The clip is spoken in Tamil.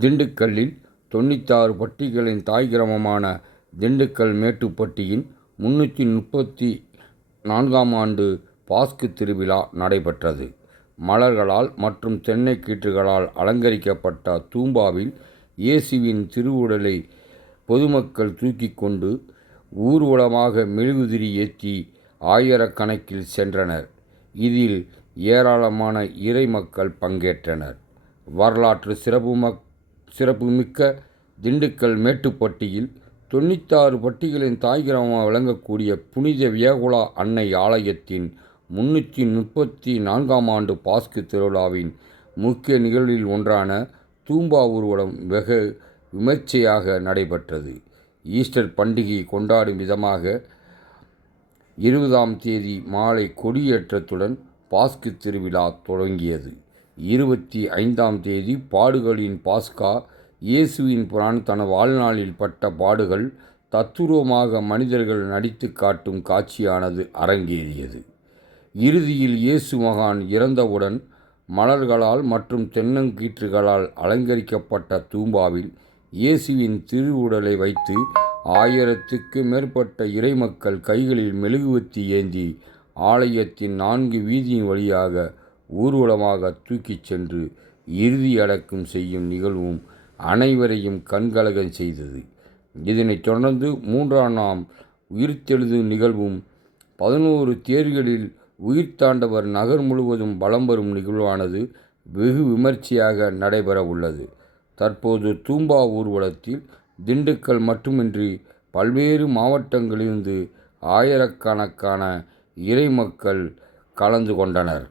திண்டுக்கல்லில் 96 பட்டிகளின் தாய் கிராமமான திண்டுக்கல் மேட்டுப்பட்டியின் 334ஆம் ஆண்டு பாஸ்கு திருவிழா நடைபெற்றது. மலர்களால் மற்றும் தென்னை கீற்றுகளால் அலங்கரிக்கப்பட்ட தூம்பாவில் இயேசுவின் திருவுடலை பொதுமக்கள் தூக்கிக் கொண்டு ஊர்வலமாக மெழுகுதிரி ஏற்றி ஆயிரக்கணக்கில் சென்றனர். இதில் ஏராளமான இறை மக்கள் பங்கேற்றனர். வரலாற்று சிறப்புமிக்க திண்டுக்கல் மேட்டுப்பட்டியில் 96 பட்டிகளின் தாய் கிராமமாக விளங்கக்கூடிய புனித வியாகுலா அன்னை ஆலயத்தின் 334ஆம் ஆண்டு பாஸ்கு திருவிழாவின் முக்கிய நிகழ்வில் ஒன்றான தூம்பா ஊர்வலம் வெகு விமர்சையாக நடைபெற்றது. ஈஸ்டர் பண்டிகையை கொண்டாடும் விதமாக 20ஆம் தேதி மாலை கொடியேற்றத்துடன் பாஸ்கு திருவிழா தொடங்கியது. 25ஆம் தேதி பாடுகளின் பாஸ்கா இயேசுவின் புரான் தன் வாழ்நாளில் பட்ட பாடுகள் தத்துரூபமாக மனிதர்கள் நடித்து காட்டும் காட்சியானது அரங்கேறியது. இறுதியில் இயேசு மகான் இறந்தவுடன் மலர்களால் மற்றும் தென்னங்கீற்றுகளால் அலங்கரிக்கப்பட்ட தூம்பாவில் இயேசுவின் திருவுடலை வைத்து 1000க்கு மேற்பட்ட இறைமக்கள் கைகளில் மெழுகுவர்த்தி ஏந்தி ஆலயத்தின் 4 வீதியின் வழியாக ஊர்வலமாக தூக்கிச் சென்று இறுதி அடக்கம் செய்யும் நிகழ்வும் அனைவரையும் கண்கலங்க செய்தது. இதனைத் தொடர்ந்து 3ஆம் நாள் உயிர்த்தெழுதல் நிகழ்வும் 11 தேர்களில் உயிர்த்தாண்டவர் நகர் முழுவதும் வலம் வரும் நிகழ்வானது வெகு விமர்சையாக நடைபெற உள்ளது. தற்போது தூம்பா ஊர்வலத்தில் திண்டுக்கல் மட்டுமின்றி பல்வேறு மாவட்டங்களிலிருந்து ஆயிரக்கணக்கான இறைமக்கள் கலந்து கொண்டனர்.